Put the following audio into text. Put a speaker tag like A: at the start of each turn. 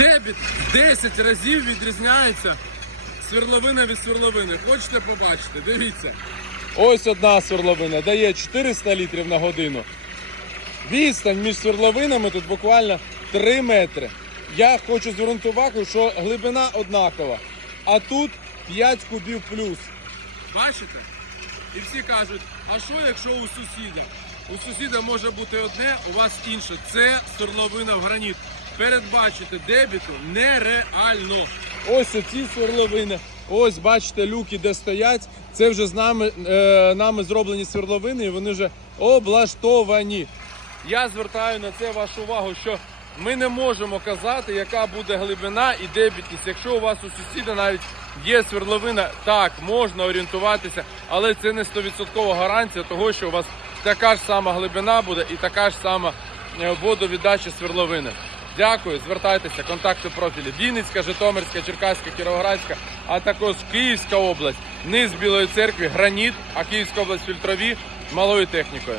A: Дебіт 10 разів відрізняється сверловина від сверловини. Хочете побачити? Дивіться. Ось одна сверловина дає 400 літрів на годину. Відстань між свердловинами тут буквально 3 метри. Я хочу звернути увагу, що глибина однакова, а тут 5 кубів плюс. Бачите? І всі кажуть, а що якщо у сусіда? У сусіда може бути одне, у вас інше. Це свердловина в граніт. Передбачити дебіту нереально. Ось оці сверловини. Ось бачите люки, де стоять. Це вже з нами, е, нами зроблені свердловини, і вони вже облаштовані. Я звертаю на це вашу увагу, що ми не можемо казати, яка буде глибина і дебітність. Якщо у вас у сусіда навіть є свердловина, так можна орієнтуватися, але це не 100% гарантія того, що у вас така ж сама глибина буде і така ж сама е, водовіддача свердловини. Дякую, звертайтеся, контакти в профілі. Вінницька, Житомирська, Черкаська, Кіровоградська, а також Київська область, низ Білої церкви, граніт, а Київська область фільтрові малою технікою.